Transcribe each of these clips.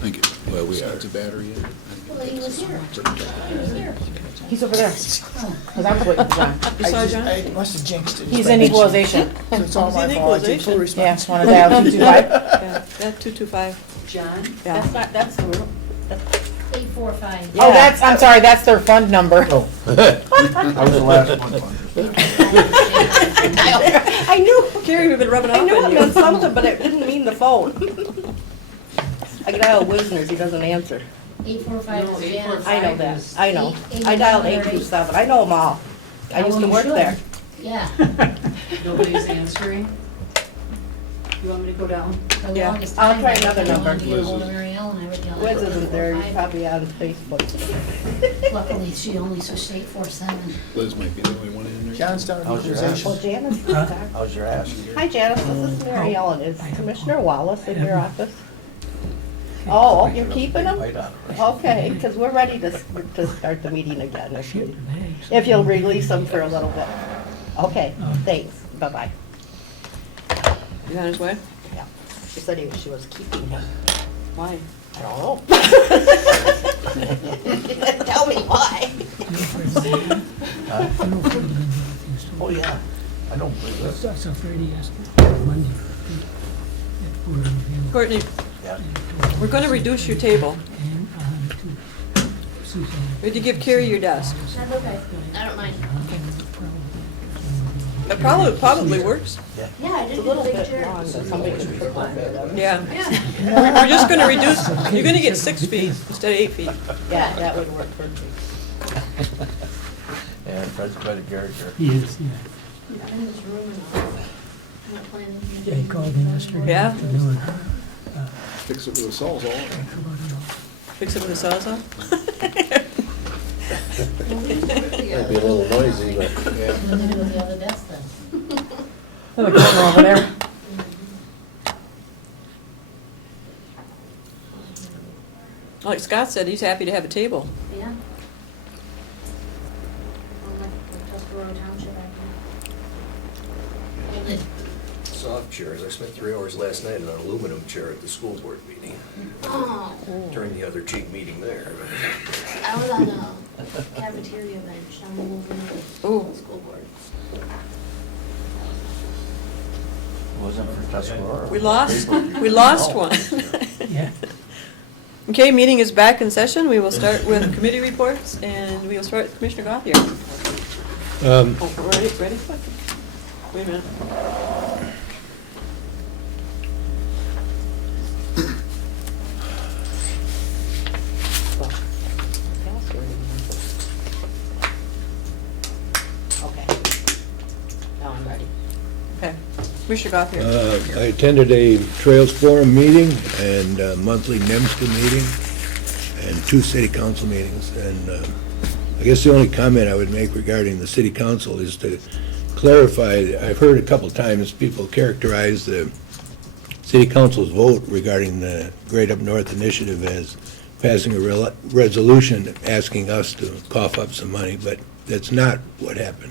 Thank you. Well, we are. It's a battery in it. Well, he was here. He was here. He's over there. Cause I'm waiting for John. You saw John? I must have jinxed it. He's in equalization. So it's all He's my in fault. I take full equalization. Yeah, responsibility. wanna dial 225? Yeah, 225. John? Yeah. That's not, that's the room. 845. Oh, that's, I'm sorry, that's their fund number. Oh, I was the last one. I knew, Carrie, we've been rubbing I off knew on it you. meant something, but it didn't mean the phone. I dial Wisner's, he doesn't answer. 845 is Jan's. I know that, Is I know. eight- I dialed 827. 827, I know them all. I used to you work should. there. Yeah. Nobody's answering. You want me to go down? For the Yeah. longest I'll time, try I another didn't number. want to get ahold of Mary Ellen, I would yell. Wiz isn't there, he's 845. probably on Facebook. Luckily, she only switched to 847. Liz might be the only one in there. John's down in How's your equalization. Well, Janice is back. How's your ass? Hi Janice, this is Mary Ellen. Is Commissioner Wallace in your office? Oh, you're keeping him? Right on. Okay, because we're ready to start the meeting again, if you'll release them for a little bit. Okay, thanks, bye-bye. He's on his way? Yeah, she said she was keeping him. Why? I don't know. Tell me why. Huh? Oh, yeah. I don't believe it. So Friday asked Monday. Courtney, Yeah. we're gonna reduce your table. We had to give Carrie your desk. That's okay, I don't mind. That probably works. Yeah, I It's did a get a little big bit chair. long, but somebody can trip under them. Yeah. Yeah. We're just gonna reduce, you're gonna get 6 feet instead of 8 feet. Yeah, that would work perfect. Yeah, Fred's quite a character. He is, yeah. In this room and all. I'm not planning. They called in yesterday Yeah? afternoon. Fix it with a sawzall. Fix it with a sawzall? Might be a little noisy, but. Yeah. I'm gonna go to the other desk then. Look, over there. Like Scott said, he's happy to have a table. Yeah. Like Tuscarora Township, I think. Soft chairs. I spent 3 hours last night in an aluminum chair at the school board meeting. Oh, Turned the other cheek meeting there. I was on the cafeteria bench down over in Ooh. the school board. Wasn't for Tuscarora. We lost one. Yeah. Okay, meeting is back in session. We will start with committee reports, and we will start with Commissioner Gothier. Oh, ready? Wait a minute. Okay. Now I'm ready. Okay, Commissioner Gothier. I attended a Trails Forum meeting and a monthly NEMSTA meeting and 2 city council meetings. And I guess the only comment I would make regarding the city council is to clarify, I've heard a couple times people characterize the city council's vote regarding the Great Up North Initiative as passing a resolution asking us to cough up some money, but that's not what happened.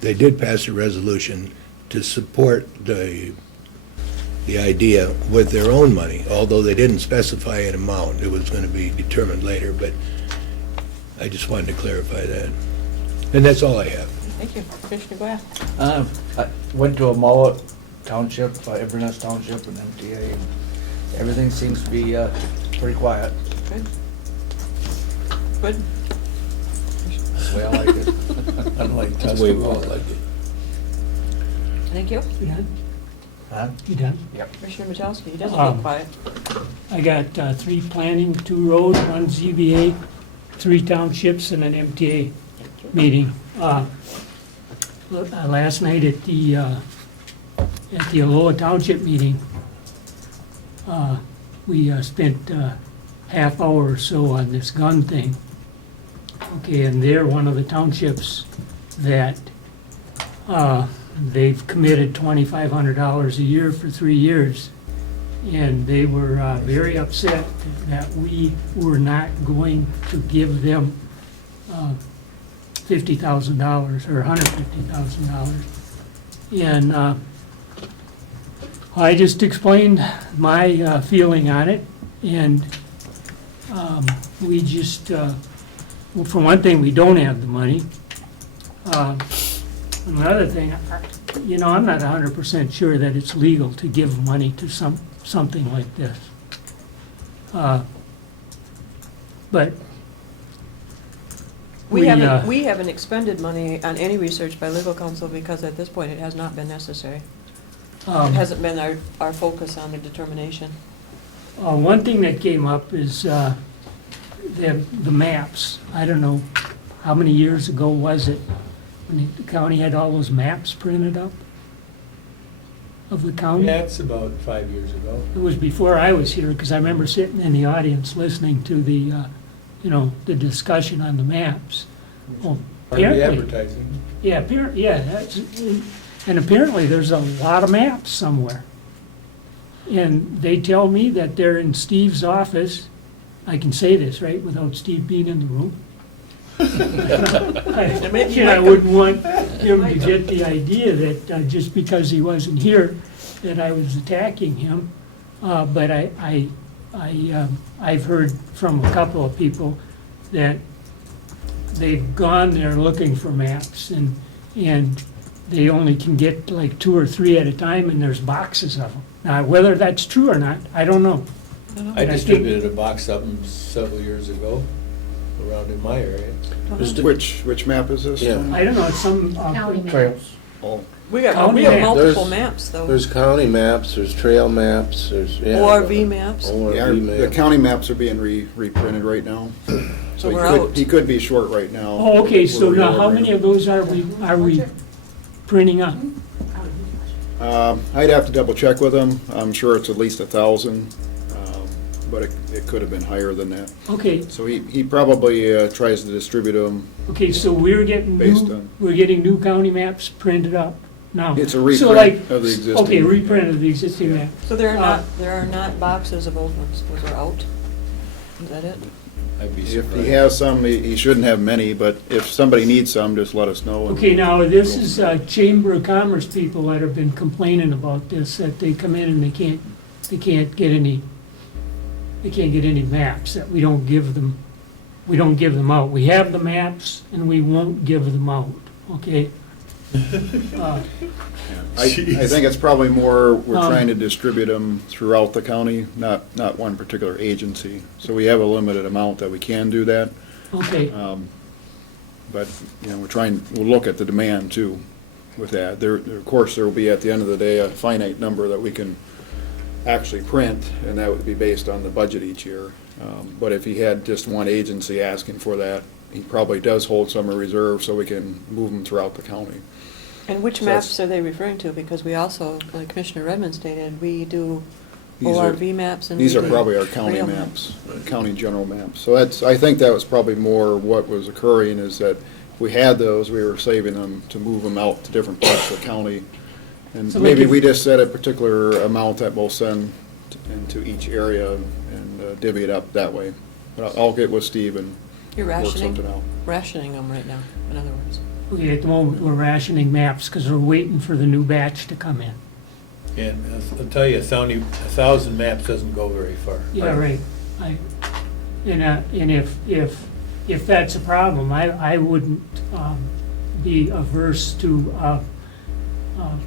They did pass a resolution to support the idea with their own money, although they didn't specify an amount. It was going to be determined later, but I just wanted to clarify that. And that's all I have. Thank you. Commissioner Goya. I went to a Mullet Township, Inverness Township and MTA, and everything seems to be pretty quiet. Good. Good. That's the way I like it. Unlike That's the way we all Tuscarora. like it. Thank you. You done? Huh? You done? Commissioner Metowski, he doesn't look quiet. I got 3 planning, 2 road, 1 ZBA, 3 townships, and an MTA meeting. Last night at the Aloha Township meeting, we spent half hour or so on this gun thing. Okay, and they're one of the townships that they've committed $2,500 a year for 3 years. And they were very upset that we were not going to give them $50,000 or $150,000. And I just explained my feeling on it, and We just, well, for one thing, we don't have the money. Another thing, you know, I'm not 100% sure that it's legal to give money to something like this. But We We, haven't expended money on any research by legal counsel because at this point it has not been necessary. It hasn't been our focus on the determination. One thing that came up is the maps. I don't know, how many years ago was it when the county had all those maps printed up of the county? That's about 5 years ago. It was before I was here, because I remember sitting in the audience listening to the, the discussion on the maps. Well, Hardly apparently, advertising. and apparently there's a lot of maps somewhere. And they tell me that they're in Steve's office. I can say this, right, without Steve being in the room? I wouldn't want him to get the idea that just because he wasn't here, that I was attacking him. But I've heard from a couple of people that they've gone there looking for maps, and they only can get like 2 or 3 at a time, and there's boxes of them. Now, whether that's true or not, I don't know. I But I think- distributed a box of them several years ago around in my area. Which map is this? Yeah. I don't know, it's some, County map. Trails. Oh, We have County map. multiple There's- maps though. There's county maps, there's trail maps, there's, yeah. ORV maps. yeah, ORV the maps. county maps are being reprinted right now. So he we're could- out. He could be short right now. oh, okay, so We're now how reordering many them. of those are we printing up? I'd have to double check with him. I'm sure it's at least 1,000, but it could have been higher than that. Okay, So he probably tries to distribute them. okay, so we're getting Based new, on- we're getting new county maps printed up now. It's a So reprint like, of the existing. okay, reprint of the existing map. So there are not boxes of old ones. Those are out. Is that it? I'd be If surprised. he has some, he shouldn't have many, but if somebody needs some, just let us know. and- Okay, now, this is Chamber of Commerce people that have been complaining about this, that they come in and they can't get any maps, that we don't give them out. We have the maps and we won't give them out, okay? I think it's probably more, we're Um, trying to distribute them throughout the county, not one particular agency. So we have a limited amount that we can do that. Okay, But, we'll look at the demand too with that. Of course, there will be, at the end of the day, a finite number that we can actually print, and that would be based on the budget each year. But if he had just one agency asking for that, he probably does hold some in reserve so we can move them throughout the county. And which So maps that's- are they referring to? Because we also, like Commissioner Redmond stated, we do These are- ORV maps and. These we are do probably our county trail maps, county general maps. So I think that was probably more what was occurring, is that if we had those, we were saving them to move them out to different parts of the county. And So like maybe if- we just set a particular amount that we'll send into each area and divvy it up that way. But I'll get with Steve and You're work rationing, something out. rationing them right now, in other words. okay, at the moment, we're rationing maps because we're waiting for the new batch to come in. And I'll tell you, 1,000 maps doesn't go very far. Yeah, right. And if that's a problem, I wouldn't be averse to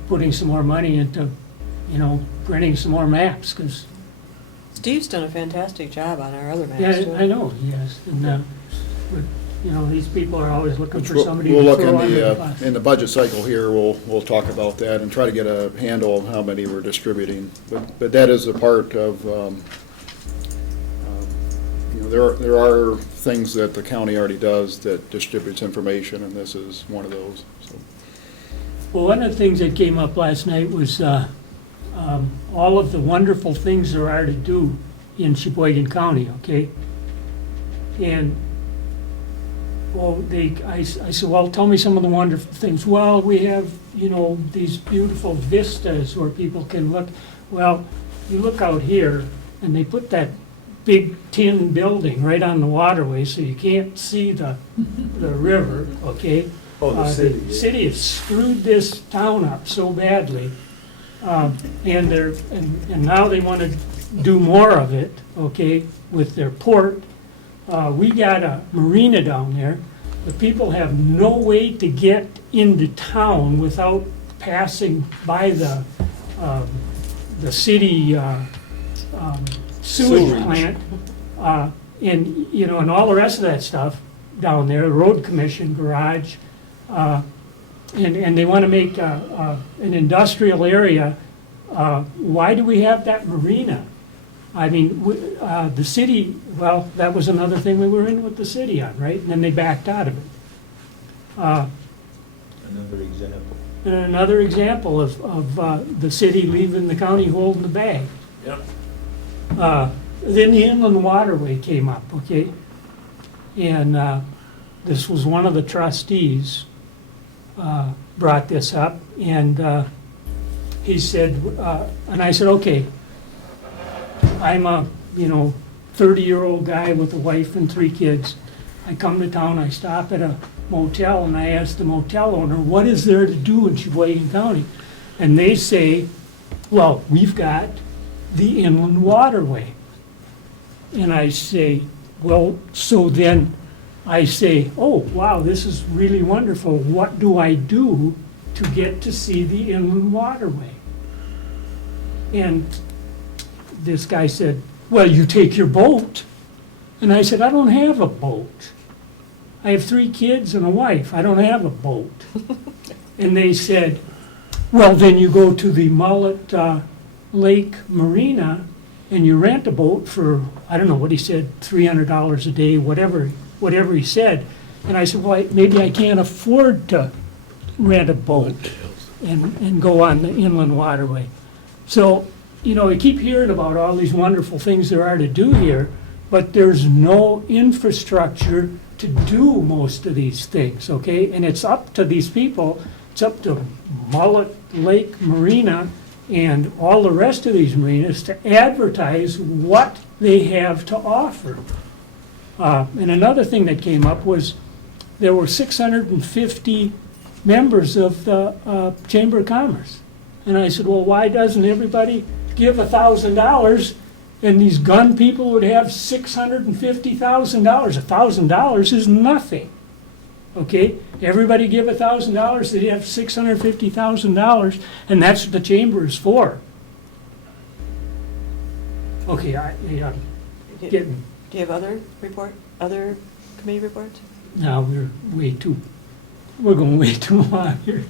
putting some more money into, printing some more maps, because, Steve's done a fantastic job on our other maps yeah, too. I know, yes. And, but, these people are always looking Which for somebody we'll to look throw under the in bus. the budget cycle here, we'll talk about that and try to get a handle on how many we're distributing. But that is a part of, there are things that the county already does that distributes information, and this is one of those, so. Well, one of the things that came up last night was all of the wonderful things there are to do in Cheboygan County, okay? And, well, I said, well, tell me some of the wonderful things. Well, we have, these beautiful vistas where people can look. Well, you look out here, and they put that big tin building right on the waterway, so you can't see the river, okay? Oh, the city. The city has screwed this town up so badly, and now they want to do more of it, okay, with their port We got a marina down there. The people have no way to get into town without passing by the city sewage plant. And, you know, and all the rest of that stuff down there, road commission, garage. And they want to make an industrial area. Why do we have that marina? I mean, the city, well, that was another thing we were in with the city on, right? And then they backed out of it. Another example. And another example of the city leaving the county holding the bag. Yep. Then the inland waterway came up, okay? And this was one of the trustees brought this up, and he said, and I said, okay, I'm a, 30-year-old guy with a wife and 3 kids. I come to town, I stop at a motel, and I ask the motel owner, what is there to do in Cheboygan County? And they say, well, we've got the inland waterway. And I say, well, so then I say, oh, wow, this is really wonderful. What do I do to get to see the inland waterway? And this guy said, well, you take your boat. And I said, I don't have a boat. I have 3 kids and a wife. I don't have a boat. And they said, well, then you go to the Mullet Lake Marina and you rent a boat for, I don't know what he said, $300 a day, whatever he said. And I said, well, maybe I can't afford to rent a boat and go on the inland waterway. So, we keep hearing about all these wonderful things there are to do here, but there's no infrastructure to do most of these things, okay? And it's up to these people, it's up to Mullet Lake Marina and all the rest of these marinas to advertise what they have to offer. And another thing that came up was there were 650 members of the Chamber of Commerce. And I said, well, why doesn't everybody give $1,000 and these gun people would have $650,000? $1,000 is nothing. Okay, everybody give $1,000, they have $650,000, and that's what the chamber is for. Okay, getting, Do you have other committee reports? now we're going way too long here.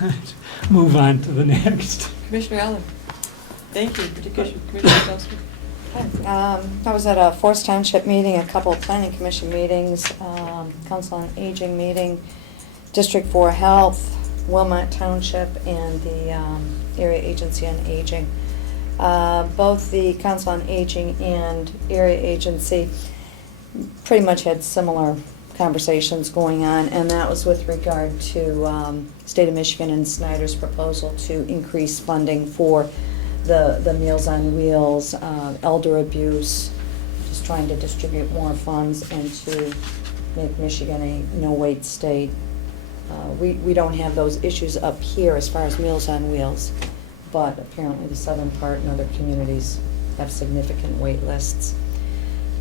Let's move on to the next. Commissioner Allen? Thank you, Commissioner Kowski. I was at a Forest Township meeting, a couple of planning commission meetings, Council on Aging meeting, District 4 Health, Wilmot Township, and the Area Agency on Aging. Both the Council on Aging and Area Agency pretty much had similar conversations going on, and that was with regard to State of Michigan and Snyder's proposal to increase funding for the Meals on Wheels, elder abuse, just trying to distribute more funds and to make Michigan a no-wait state. We don't have those issues up here as far as Meals on Wheels, but apparently the southern part and other communities have significant wait lists.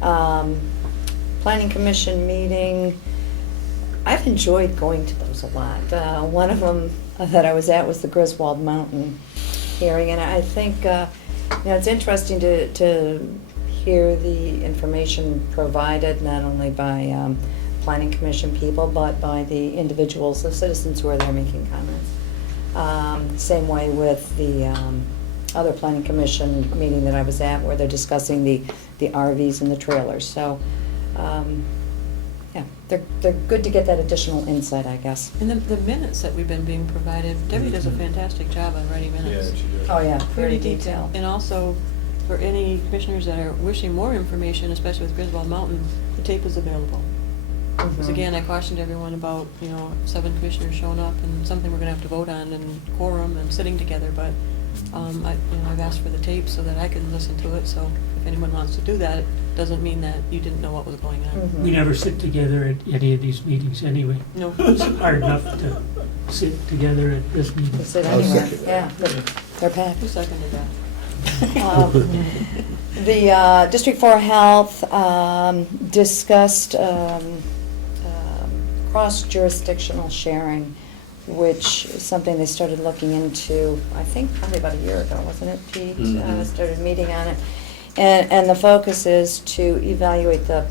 Planning Commission meeting, I've enjoyed going to those a lot. One of them that I was at was the Griswold Mountain hearing, and I think it's interesting to hear the information provided not only by Planning Commission people, but by the individuals, the citizens who are there making comments. Same way with the other Planning Commission meeting that I was at, where they're discussing the RVs and the trailers. So, yeah, they're good to get that additional insight, I guess. And the minutes that we've been being provided, Debbie does a fantastic job on writing minutes. Yeah, she does. Oh, yeah, Pretty very detailed. detailed. And also, for any commissioners that are wishing more information, especially with Griswold Mountain, the tape is available. Because Mhm. again, I cautioned everyone about, 7 commissioners showing up and something we're gonna have to vote on and quorum and sitting together, but I've asked for the tape so that I can listen to it, so if anyone wants to do that, it doesn't mean that you didn't know what was going on. Mhm. We never sit together at any of these meetings anyway. No. It's hard enough to sit together at this meeting. They sit I'll anywhere, second yeah, they're packed. Who seconded that? The District 4 Health discussed cross-jurisdictional sharing, which is something they started looking into, I think probably about a year ago, wasn't it, Pete? Started meeting on it. And the focus is to evaluate the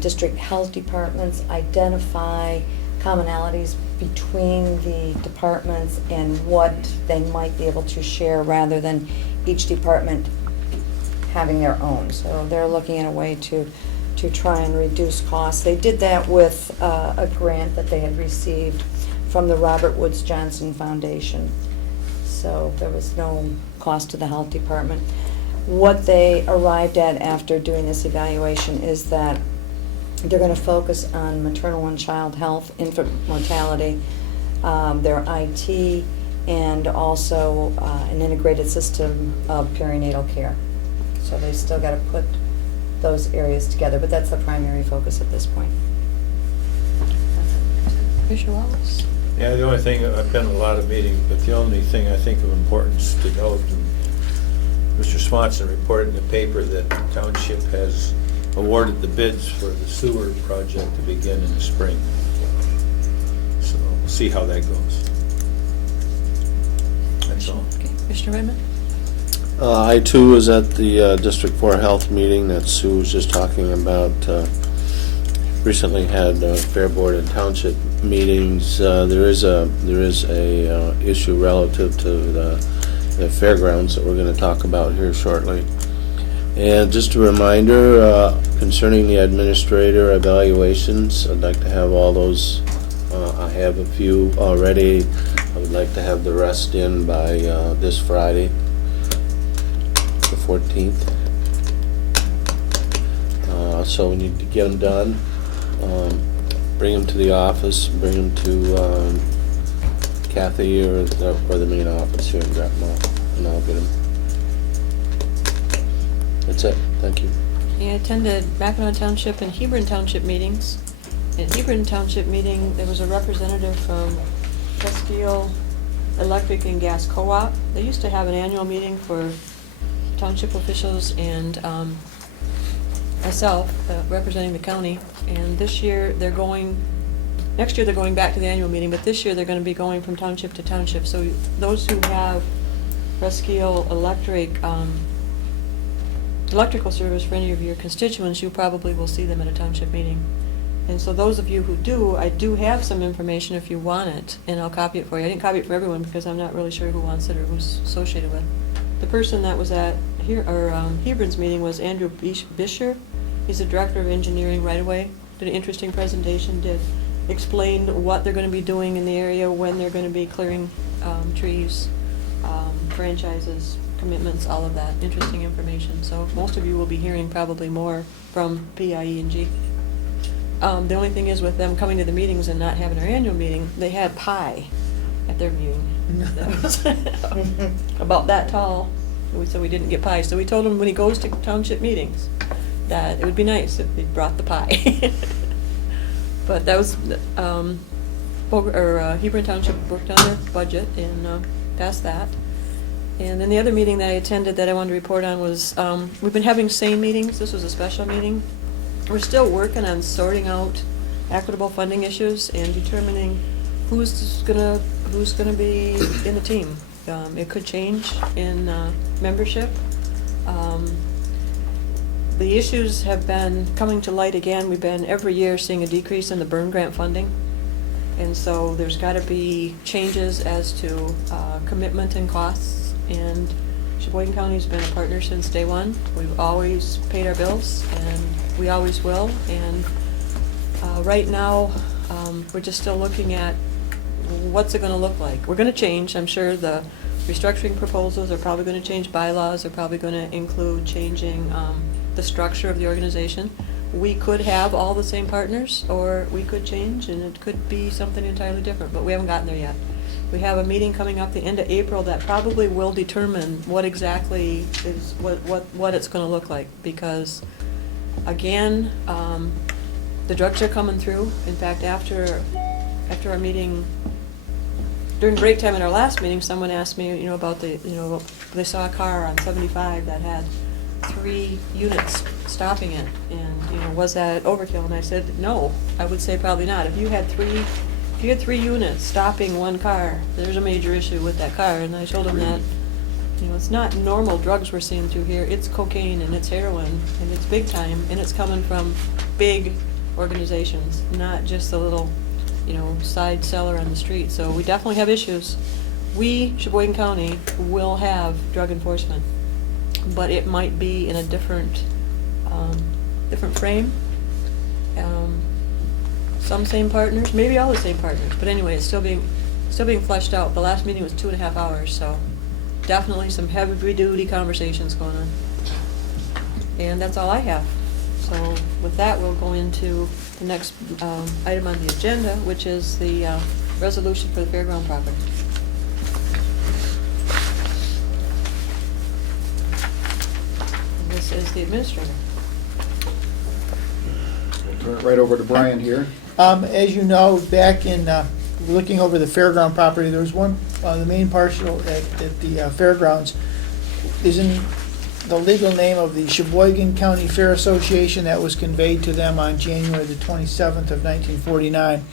district health departments, identify commonalities between the departments and what they might be able to share rather than each department having their own. So they're looking at a way to try and reduce costs. They did that with a grant that they had received from the Robert Woods Johnson Foundation. So there was no cost to the health department. What they arrived at after doing this evaluation is that they're going to focus on maternal and child health, infant mortality, their IT, and also an integrated system of perinatal care. So they still got to put those areas together, but that's the primary focus at this point. Commissioner Wallace? Yeah, the only thing, I've been in a lot of meetings, but the only thing I think of importance to note, and Mr. Swanson reported in the paper that the township has awarded the bids for the sewer project to begin in the spring. So we'll see how that goes. That's all. Okay, Commissioner Raymond? I too was at the District 4 Health meeting that Sue was just talking about. Recently had Fair Board and Township meetings. There is a issue relative to the fairgrounds that we're going to talk about here shortly. And just a reminder concerning the administrator evaluations, I'd like to have all those. I have a few already. I would like to have the rest in by this Friday, the 14th. So we need to get them done. Bring them to the office. Bring them to Kathy or the main office here and drop them off, and I'll get them. That's it. Thank you. I attended Mackinac Township and Hebron Township meetings. In Hebron Township meeting, there was a representative from Castile Electric and Gas Co-op. They used to have an annual meeting for township officials and myself, representing the county. And this year, next year they're going back to the annual meeting, but this year they're going to be going from township to township. So those who have Rescue Electric electrical service for any of your constituents, you probably will see them at a township meeting. And so those of you who do, I do have some information if you want it, and I'll copy it for you. I didn't copy it for everyone because I'm not really sure who wants it or who's associated with. The person that was at Hebron's meeting was Andrew Bisher. He's the Director of Engineering right away. Did an interesting presentation, explained what they're going to be doing in the area, when they're going to be clearing trees, franchises, commitments, all of that. Interesting information. So most of you will be hearing probably more from PIE&G. The only thing is with them coming to the meetings and not having their annual meeting, they had pie at their meeting. That was about that tall. So we didn't get pie. So we told him when he goes to township meetings that it would be nice if they brought the pie. But that was, Hebron Township worked on their budget and passed that. And then the other meeting that I attended that I wanted to report on was, we've been having SANE meetings. This was a special meeting. We're still working on sorting out equitable funding issues and determining who's gonna be in the team. It could change in membership. The issues have been coming to light again. We've been every year seeing a decrease in the burn grant funding. And so there's got to be changes as to commitment and costs. And Cheboygan County's been a partner since day one. We've always paid our bills, and we always will. And right now, we're just still looking at what's it going to look like. We're going to change. I'm sure the restructuring proposals are probably going to change bylaws. Are probably going to include changing the structure of the organization. We could have all the same partners, or we could change, and it could be something entirely different, but we haven't gotten there yet. We have a meeting coming up the end of April that probably will determine what exactly is, what it's going to look like, because, again, the drugs are coming through. In fact, after our meeting, during break time at our last meeting, someone asked me, about they saw a car on 75 that had 3 units stopping it, and, you know, was that overkill? And I said, no, I would say probably not. If you had 3 units stopping one car, there's a major issue with that car, and I told him that, you know, it's not normal drugs we're seeing through here, it's cocaine and it's heroin, and it's big time, and it's coming from big organizations, not just a little, you know, side seller on the street. So we definitely have issues. We, Sheboygan County, will have drug enforcement, but it might be in a different frame. Some same partners, maybe all the same partners, but anyway, it's still being fleshed out. The last meeting was 2.5 hours, so definitely some heavy-duty conversations going on. And that's all I have. So with that, we'll go into the next item on the agenda, which is the resolution for the fairground property. And this is the administrator. Turn it right over to Brian here. As you know, back in looking over the fairground property, there was one, the main parcel at the fairgrounds is in the legal name of the Cheboygan County Fair Association. That was conveyed to them on January the 27th of 1949.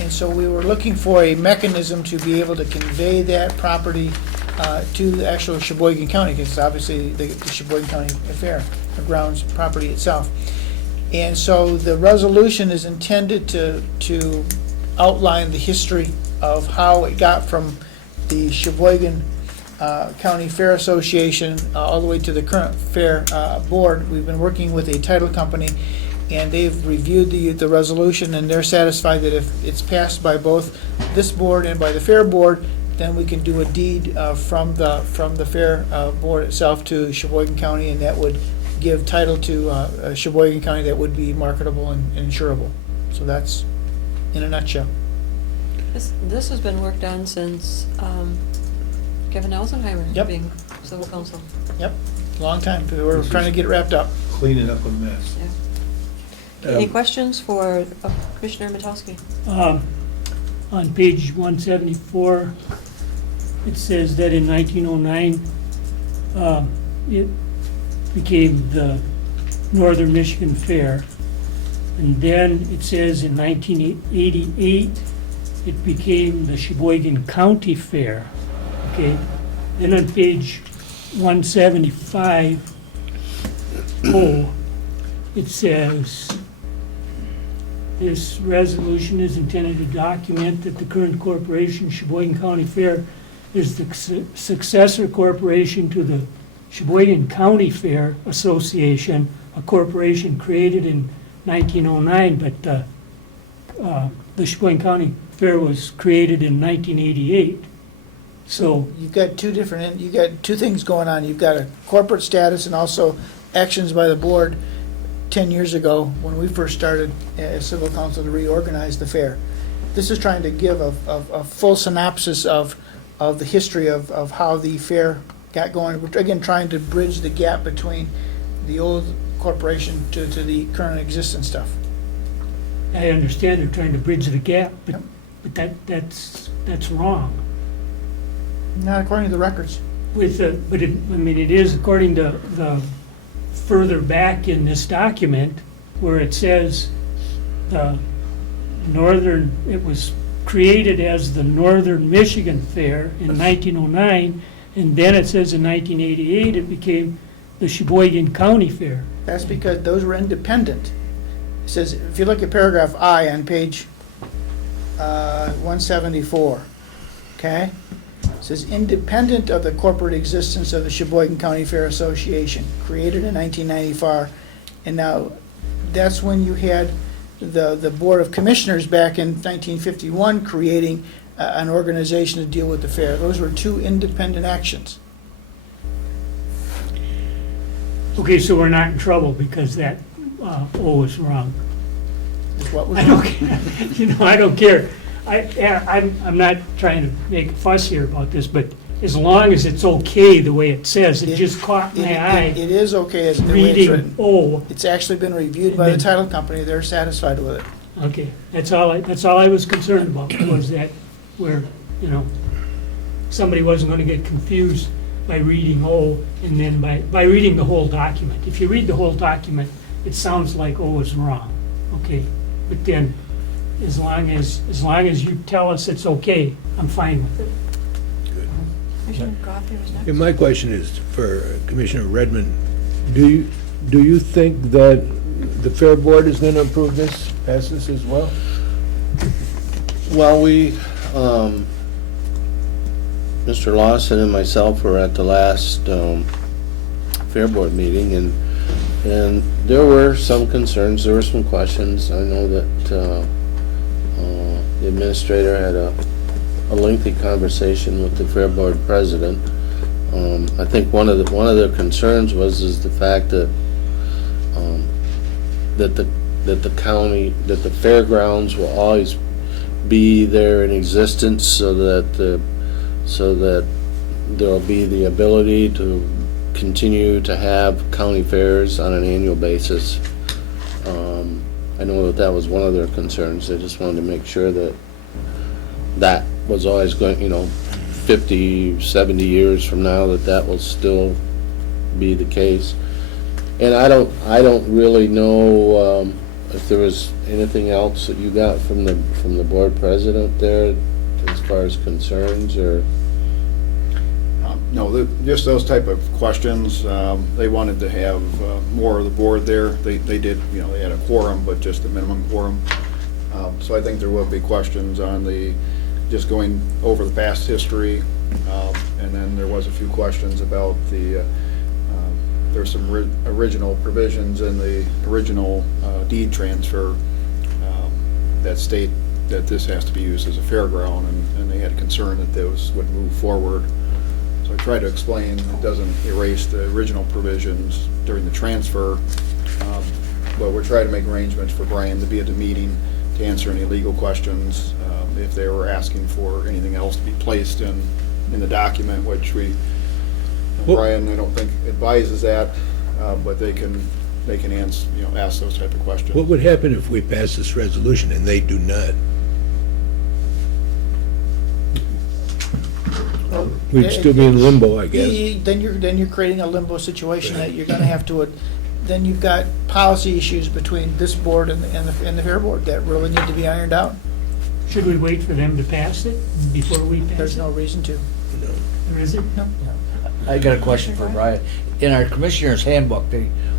And so we were looking for a mechanism to be able to convey that property to the actual Cheboygan County, because it's obviously the Cheboygan County Fairgrounds property itself. And so the resolution is intended to outline the history of how it got from the Cheboygan County Fair Association all the way to the current fair board. We've been working with a title company, and they've reviewed the resolution, and they're satisfied that if it's passed by both this board and by the fair board, then we can do a deed from the fair board itself to Cheboygan County, and that would give title to Cheboygan County that would be marketable and insurable. So that's in a nutshell. This has been worked on since Kevin Elsenheimer being civil counsel. Yep, long time. We're trying to get it wrapped up. Cleaning up a mess. Yeah. Any questions for Commissioner Metowski? On page 174, it says that in 1909, it became the Northern Michigan Fair. And then it says in 1988, it became the Cheboygan County Fair. Okay. Then on page 175, it says, this resolution is intended to document that the current corporation, Cheboygan County Fair, is the successor corporation to the Cheboygan County Fair Association, a corporation created in 1909, but the Cheboygan County Fair was created in 1988. So You've got you got two things going on. You've got a corporate status and also actions by the board 10 years ago when we first started as civil council to reorganize the fair. This is trying to give a full synopsis of the history of how the fair got going. We're again trying to bridge the gap between the old corporation to the current existing stuff. I understand they're trying to bridge the gap, but, Yep. but that's wrong. Not according to the records. But it is according to the further back in this document where it says the it was created as the Northern Michigan Fair in 1909, and then it says in 1988 it became the Cheboygan County Fair. That's because those were independent. It says, if you look at paragraph I on page 174, okay? It says, independent of the corporate existence of the Cheboygan County Fair Association, created in 1994. And now, that's when you had the Board of Commissioners back in 1951 creating an organization to deal with the fair. Those were two independent actions. Okay, so we're not in trouble because that O is wrong. Is what was I don't care. I don't care. I'm not trying to make a fuss here about this, but as long as it's okay the way it says, it just caught my eye. It is okay as the way it's Reading written. O. It's actually been reviewed by the title company. They're satisfied with it. Okay, that's all I was concerned about, was that where, somebody wasn't gonna get confused by reading O and then by reading the whole document. If you read the whole document, it sounds like O is wrong, okay? But then, as long as you tell us it's okay, I'm fine with it. Commissioner Goffey was next. Yeah, my question is for Commissioner Redmond. Do you think that the Fair Board is gonna approve this, pass this as well? Well, Mr. Lawson and myself were at the last Fair Board meeting, and there were some concerns, there were some questions. I know that the administrator had a lengthy conversation with the Fair Board president. I think one of their concerns was the fact that the county, that the fairgrounds will always be there in existence, so that there'll be the ability to continue to have county fairs on an annual basis. I know that was one of their concerns. They just wanted to make sure that was always going, 50, 70 years from now, that will still be the case. And I don't really know if there was anything else that you got from the board president there as far as concerns, or? No, just those type of questions. They wanted to have more of the board there. They did, they had a quorum, but just a minimum quorum. So I think there will be questions on just going over the past history. And then there was a few questions about there's some original provisions in the original deed transfer that state that this has to be used as a fairground, and they had a concern that those would move forward. So I tried to explain it doesn't erase the original provisions during the transfer, but we're trying to make arrangements for Brian to be at the meeting to answer any legal questions, if they were asking for anything else to be placed in the document, which Brian, I don't think advises that, but they can answer, ask those type of questions. What would happen if we pass this resolution and they do not? We'd still be in limbo, I guess. Then you're creating a limbo situation that you're gonna have to, then you've got policy issues between this board and the Fair Board that really need to be ironed out. Should we wait for them to pass it before we pass it? There's no reason to. There isn't? No. I got a question for Brian. In our commissioner's handbook,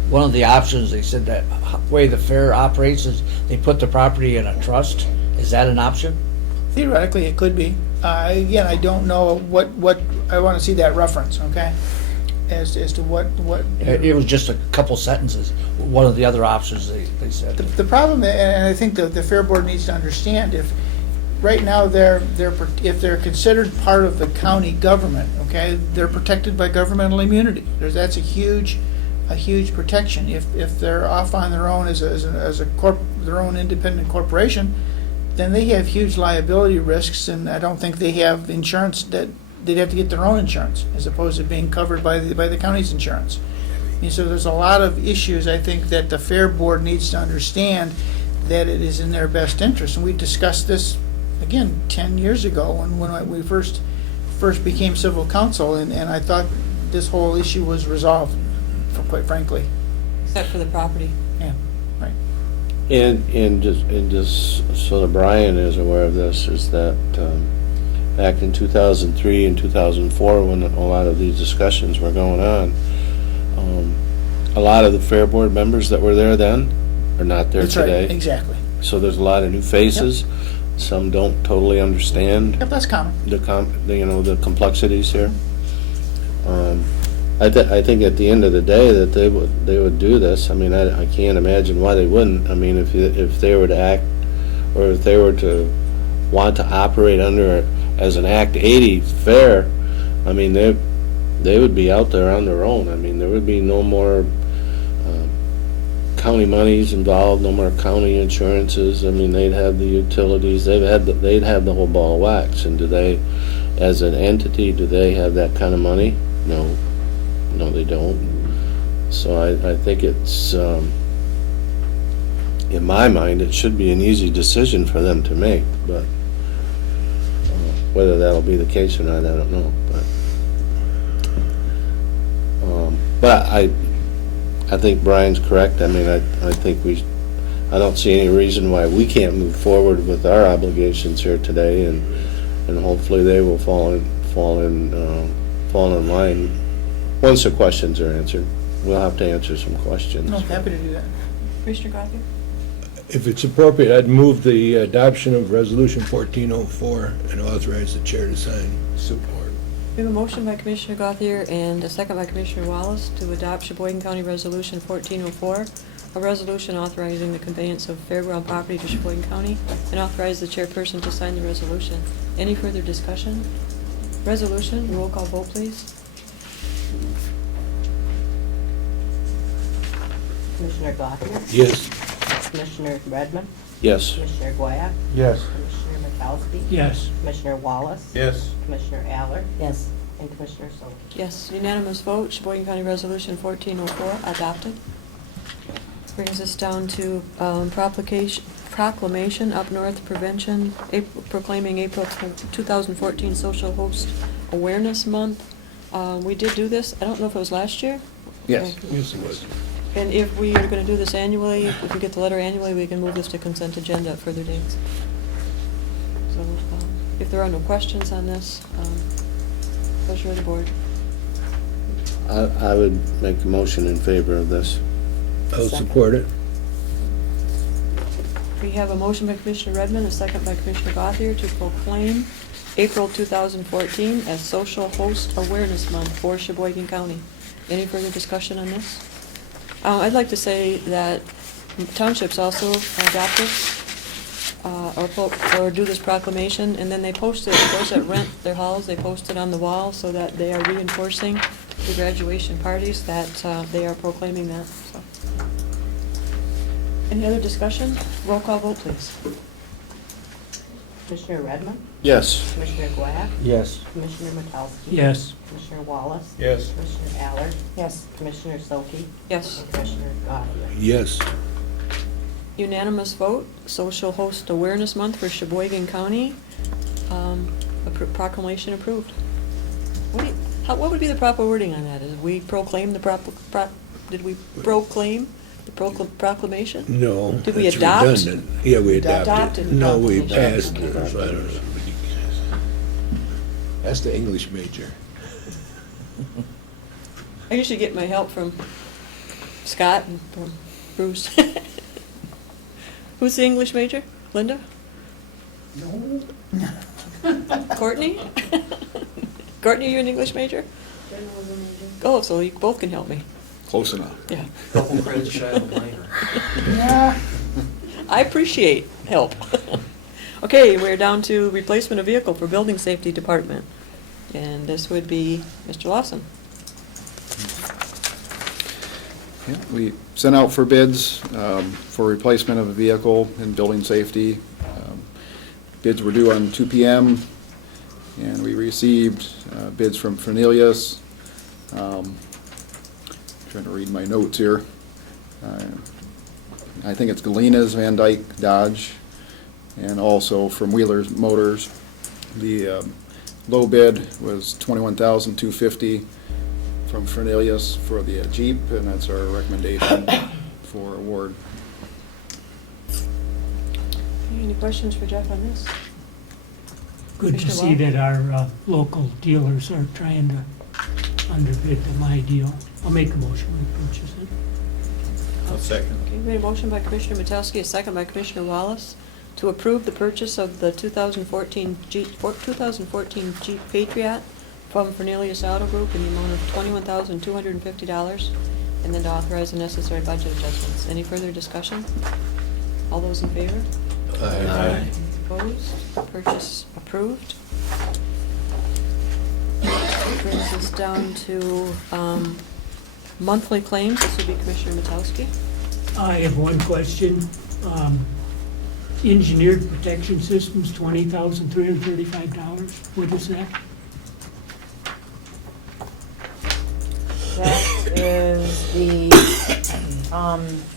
one of the options, they said that way the fair operates is they put the property in a trust. Is that an option? Theoretically, it could be. Again, I don't know what, I want to see that reference, okay? As to what. It was just a couple sentences. One of the other options they said. The problem, and I think the Fair Board needs to understand, if, right now, if they're considered part of the county government, okay, they're protected by governmental immunity. That's a huge protection. If they're off on their own as their own independent corporation, then they have huge liability risks, and I don't think they have insurance. That they'd have to get their own insurance as opposed to being covered by the county's insurance. And so there's a lot of issues, I think, that the Fair Board needs to understand that it is in their best interest. And we discussed this, again, 10 years ago when we first became civil council, and I thought this whole issue was resolved, quite frankly. Except for the property. Yeah, right. And just so that Brian is aware of this, is that back in 2003 and 2004, when a lot of these discussions were going on, a lot of the Fair Board members that were there then are not there today. That's right, exactly. So there's a lot of new faces. Yep. Some don't totally understand. Yep, that's common. The complexities here. I think at the end of the day that they would do this. I mean, I can't imagine why they wouldn't. I mean, if they were to act, or if they were to want to operate under as an Act 80 fair, I mean, they would be out there on their own. I mean, there would be no more county monies involved, no more county insurances. I mean, they'd have the utilities. They'd have the whole ball of wax. And do they, as an entity, do they have that kind of money? No, they don't. So I think it's, in my mind, it should be an easy decision for them to make. But whether that'll be the case or not, I don't know. But But I think Brian's correct. I mean, I think I don't see any reason why we can't move forward with our obligations here today, and hopefully they will fall in line once the questions are answered. We'll have to answer some questions. No, happy to do that. Commissioner Gothier? If it's appropriate, I'd move the adoption of Resolution 1404 and authorize the chair to sign. Support. We have a motion by Commissioner Gothier and a second by Commissioner Wallace to adopt Sheboygan County Resolution 1404, a resolution authorizing the conveyance of fairground property to Sheboygan County, and authorize the chairperson to sign the resolution. Any further discussion? Resolution, roll call vote, please. Commissioner Gothier? Yes. Commissioner Redmond? Yes. Commissioner Guyak? Yes. Commissioner Metowski? Yes. Commissioner Wallace? Yes. Commissioner Aller? Yes. And Commissioner Solke? Yes, unanimous vote, Sheboygan County Resolution 1404 adopted. Brings us down to proclamation up north prevention, proclaiming April 2014 Social Host Awareness Month. We did do this, I don't know if it was last year? Yes. Yes, it was. And if we are going to do this annually, if we get the letter annually, we can move this to consent agenda at further dates. So if there are no questions on this, pleasure of the board. I would make a motion in favor of this. I'll support it. We have a motion by Commissioner Redmond, a second by Commissioner Gothier to proclaim April 2014 as Social Host Awareness Month for Sheboygan County. Any further discussion on this? I'd like to say that townships also adopt this, or do this proclamation, and then they post it, those that rent their halls, they post it on the wall so that they are reinforcing the graduation parties that they are proclaiming that. So. Any other discussion? Roll call vote, please. Commissioner Redmond? Yes. Commissioner Guyak? Yes. Commissioner Metowski? Yes. Commissioner Wallace? Yes. Commissioner Aller? Yes. Commissioner Solke? Yes. And Commissioner Gothier? Yes. Unanimous vote, Social Host Awareness Month for Sheboygan County. Proclamation approved. What would be the proper wording on that? Is we proclaim the did we proclaim the proclamation? No. Did we that's adopt? redundant. Yeah, we adopted. Adopted No, we proclamation. passed it, so I don't know. That's the English major. I usually get my help from Scott and from Bruce. Who's the English major? Linda? No. Courtney? Courtney, you an English major? Journalism major. Oh, so you both can help me. Close enough. Yeah. Couple credits shy of a minor. Yeah. I appreciate help. Okay, we're down to replacement of vehicle for building safety department. And this would be Mr. Lawson. Yeah, we sent out for bids for replacement of a vehicle in building safety. Bids were due on 2 p.m. and we received bids from Fernelius. Trying to read my notes here. I think it's Galena's, Van Dyke, Dodge, and also from Wheeler's Motors. The low bid was $21,250 from Fernelius for the Jeep, and that's our recommendation for award. Any questions for Jeff on this? Good to Mr. see Wall? that our local dealers are trying to underbid the My Deal. I'll make a motion to purchase it. I'll second. Okay, we have a motion by Commissioner Metowski, a second by Commissioner Wallace to approve the purchase of the 2014 Jeep Patriot from Fernelius Auto Group in the amount of $21,250, and then to authorize the necessary budget adjustments. Any further discussion? All those in favor? Aye. Opposed? Purchase approved. Brings us down to monthly claims. This would be Commissioner Metowski. I have one question. Engineered protection systems, $20,335. What is that? That is the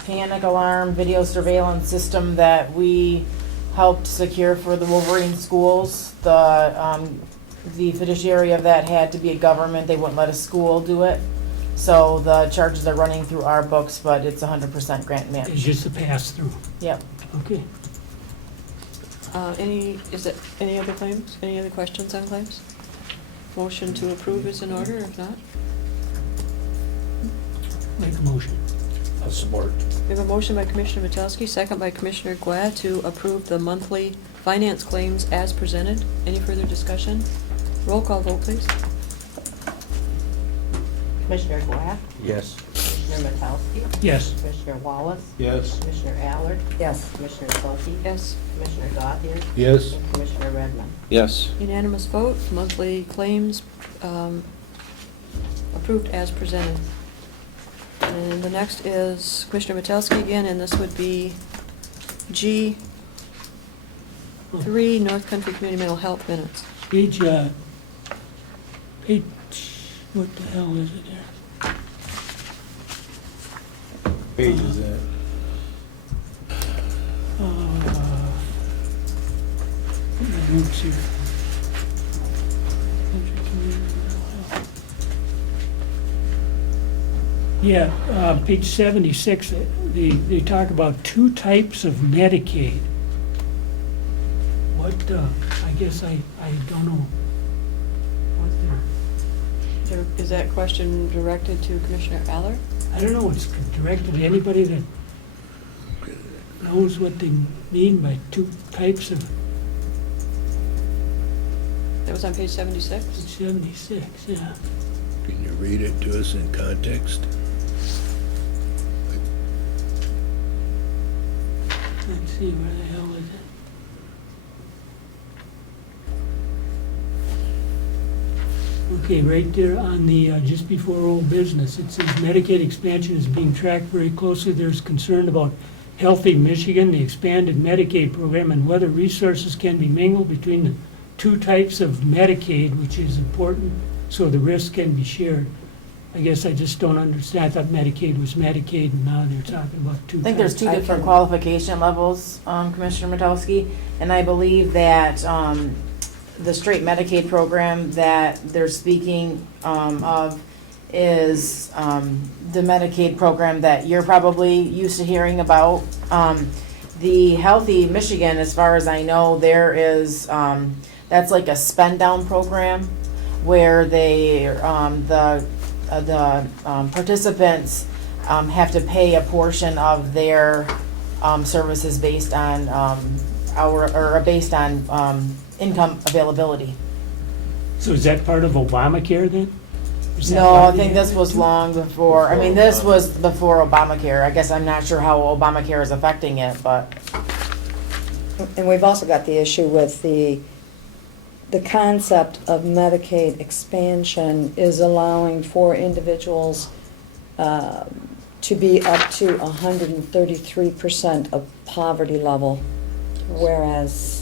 panic alarm video surveillance system that we helped secure for the Wolverine schools. The fiduciary of that had to be a government. They wouldn't let a school do it. So the charges are running through our books, but it's 100% grant It's match. just a pass-through. Yep. Okay. Any other claims? Any other questions on claims? Motion to approve is in order, if not? Make a motion. I'll support. We have a motion by Commissioner Metelsky, second by Commissioner Gua to approve the monthly finance claims as presented. Any further discussion? Roll call vote, please. Commissioner Glass, Yes. Commissioner Metowski, Yes. Commissioner Wallace, Yes. Commissioner Allard, Yes. Commissioner Sokey, Yes. Commissioner Gothier, Yes. and Commissioner Redmond. Yes. Unanimous vote, monthly claims approved as presented. And the next is Commissioner Metelsky again, and this would be G3, North Country Community Mental Health minutes. Page, what the hell is it there? Page is that? My notes here. Country Community Mental Health. Yeah, page 76, they talk about two types of Medicaid. What, I guess I don't know what they're, Is that question directed to Commissioner Allard? I don't know, it's directed to anybody that knows what they mean by two types of, That was on page 76? 76, yeah. Can you read it to us in context? Let's see, where the hell is it? Okay, right there on the, just before old business, it says Medicaid expansion is being tracked very closely. There's concern about Healthy Michigan, the expanded Medicaid program, and whether resources can be mingled between the two types of Medicaid, which is important, so the risk can be shared. I guess I just don't understand. I thought Medicaid was Medicaid, and now they're talking about two I think there's types. two different qualification levels, Commissioner Metowski, and I believe that the straight Medicaid program that they're speaking of is the Medicaid program that you're probably used to hearing about. The Healthy Michigan, as far as I know, there is, that's like a spend down program where they, the participants have to pay a portion of their services based on based on income availability. So is that part of Obamacare then? Is that No, why I they think have this that was too? long before, I mean, this was before Obamacare. I guess I'm not sure how Obamacare is affecting it, but. And we've also got the issue with the concept of Medicaid expansion is allowing for individuals to be up to 133% of poverty level, whereas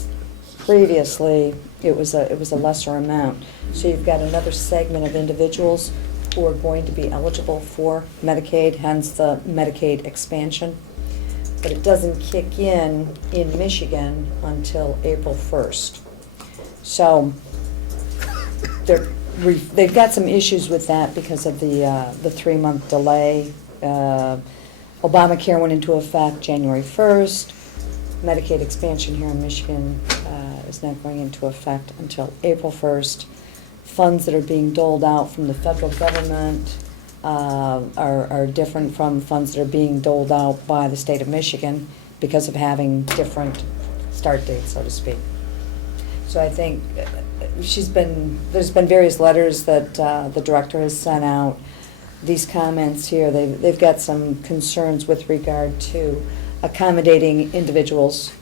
previously it was a lesser amount. So you've got another segment of individuals who are going to be eligible for Medicaid, hence the Medicaid expansion. But it doesn't kick in Michigan until April 1st. So they've got some issues with that because of the 3-month delay. Obamacare went into effect January 1st. Medicaid expansion here in Michigan is not going into effect until April 1st. Funds that are being doled out from the federal government are different from funds that are being doled out by the state of Michigan because of having different start dates, so to speak. So I think there's been various letters that the director has sent out. These comments here, they've got some concerns with regard to accommodating individuals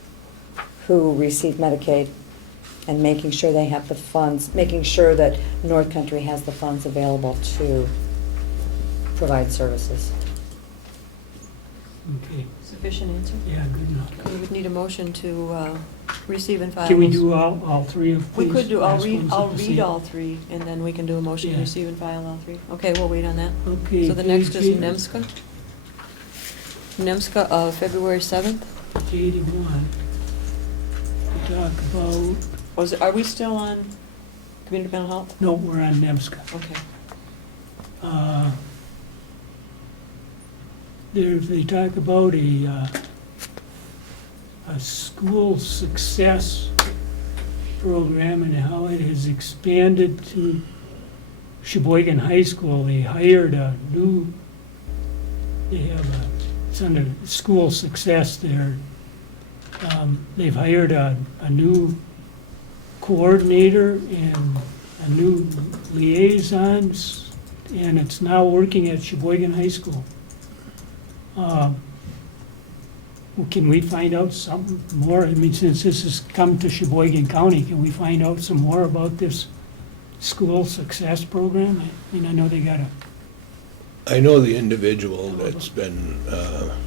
who receive Medicaid and making sure they have the funds, making sure that North Country has the funds available to provide services. Okay, Sufficient answer? yeah, good enough. We would need a motion to receive and file. Can we those. do all three of We these? could do, I'll last read, ones I'll at the read same- all three, and then we can do a motion to Yeah. receive and file all three. Okay, we'll wait on that. Okay. So the next is page NEMSCA. NEMSCA of February 7th. 81. We talk about, Are we still on community mental health? no, we're on NEMSCA. Okay. they talk about a school success program and how it has expanded to Cheboygan High School. They hired it's under school success there. They've hired a new coordinator and a new liaisons, and it's now working at Cheboygan High School. Can we find out some more? I mean, since this has come to Cheboygan County, can we find out some more about this school success program? I mean, I know they got a, I know the individual that's been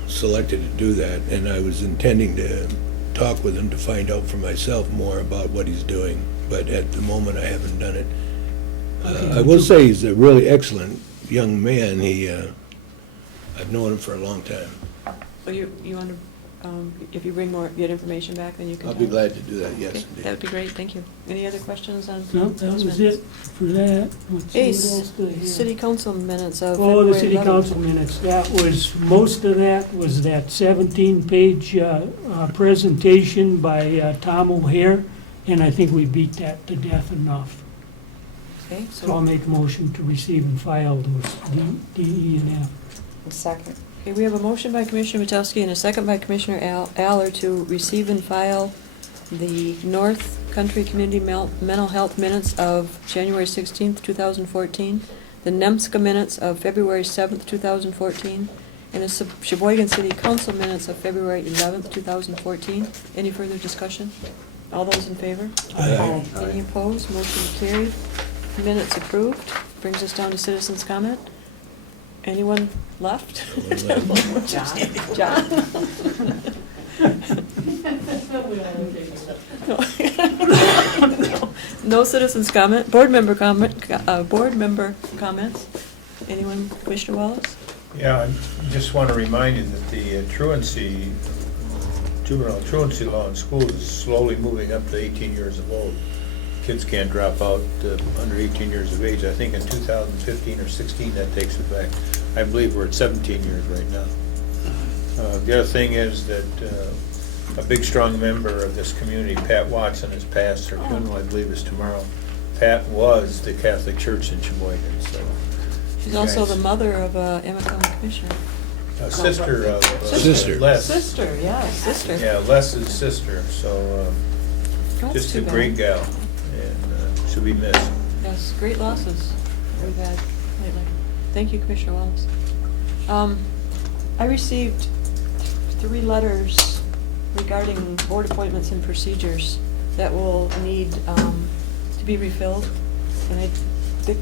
selected to do that, and I was intending to talk with him to find out for myself more about what he's doing, but at the moment I haven't done it. Okay. I will say he's a really excellent young man. I've known him for a long time. So you want to, if you bring more, get information back, then you can. I'll be glad to do that, yes, Okay, indeed. that would be great, thank you. Any other questions on? no, that was minutes? it for that. Let's see, Hey, what else do I have? city council minutes of Oh, the February city 11th. council minutes, that was, most of that was that 17-page presentation by Tom O'Hare, and I think we beat that to death enough. Okay, So I'll so, make a motion to receive and file those D, E, and F. Second. okay, we have a motion by Commissioner Metowski and a second by Commissioner Aller to receive and file the North Country Community Mental Health minutes of January 16th, 2014, the NEMSCA minutes of February 7th, 2014, and the Sheboygan City Council minutes of February 11th, 2014. Any further discussion? All those in favor? Aye. Any opposed? Motion carried. Minutes approved. Brings us down to citizens' comment. Anyone left? John? No citizens' comment. Board member comments. Anyone, Commissioner Wallace? Yeah, I just want to remind you that the juvenile truancy law in schools is slowly moving up to 18 years of old. Kids can't drop out under 18 years of age. I think in 2015 or 16 that takes effect. I believe we're at 17 years right now. The other thing is that a big, strong member of this community, Pat Watson, has passed. Her funeral, I believe, is tomorrow. Pat was the Catholic Church in Cheboygan, so. She's also the guys- mother of Emmett County Commissioner. Sister of Sister. Les. Sister, yeah, sister. Yeah, Les's sister, so Oh, that's just a too bad. great gal, and she'll be missed. Yes, great losses we've had lately. Thank you, Commissioner Wallace. I received 3 letters regarding board appointments and procedures that will need to be refilled. And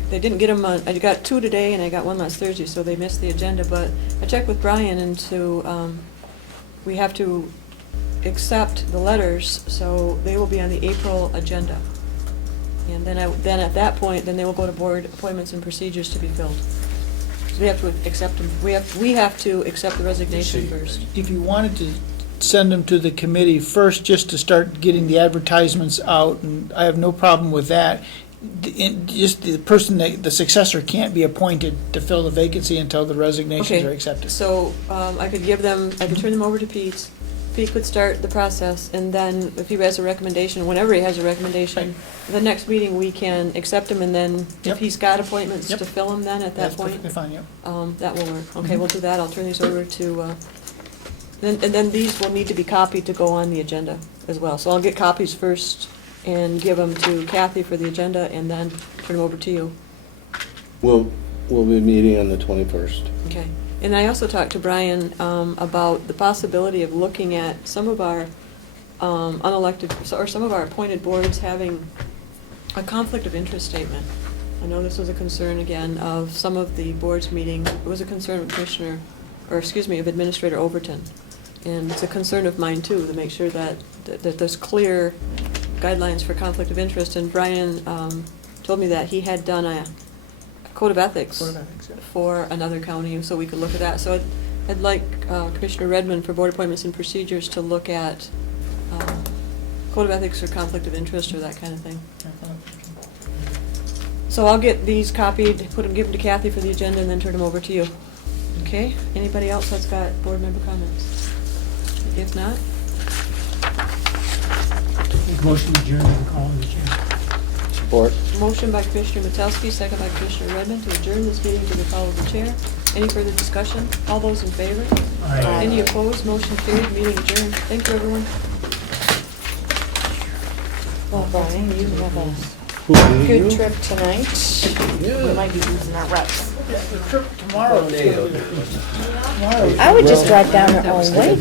they didn't get them, I got 2 today and I got 1 last Thursday, so they missed the agenda. But I checked with Brian and we have to accept the letters, so they will be on the April agenda. And then at that point, then they will go to board appointments and procedures to be filled. So we have to accept them, we have to accept the resignation first. If you wanted to send them to the committee first, just to start getting the advertisements out, and I have no problem with that. Just the person, the successor can't be appointed to fill the vacancy until the resignations Okay, are accepted. So I could turn them over to Pete. Pete could start the process, and then if he has a recommendation, whenever he has a recommendation, the next meeting we can accept him, and then Yep. if he's got appointments Yep. to fill them then at that That's point, perfectly fine, yep. that will work. Okay, we'll do that. I'll turn these over to, and then these will need to be copied to go on the agenda as well. So I'll get copies first and give them to Kathy for the agenda, and then turn them over to you. We'll be meeting on the 21st. Okay. And I also talked to Brian about the possibility of looking at some of our unelected, or some of our appointed boards having a conflict of interest statement. I know this was a concern, again, of some of the boards meeting. It was a concern of of Administrator Overton. And it's a concern of mine, too, to make sure that there's clear guidelines for conflict of interest. And Brian told me that he had done a code of ethics for another county, so we could look at that. So I'd like Commissioner Redmond for board appointments and procedures to look at code of ethics or conflict of interest or that kind of thing. So I'll get these copied, give them to Kathy for the agenda, and then turn them over to you. Okay, anybody else that's got board member comments? If not, Make motion to adjourn and call in the chair. Support. motion by Commissioner Metelsky, second by Commissioner Redmond to adjourn this meeting to the call of the chair. Any further discussion? All those in favor? Aye. Any opposed? Motion carried, meeting adjourned. Thank you, everyone. Well, Brian, you have a Who, good you? trip tonight. We might be losing our reps. The trip tomorrow. Tomorrow. I would just drive down our own way.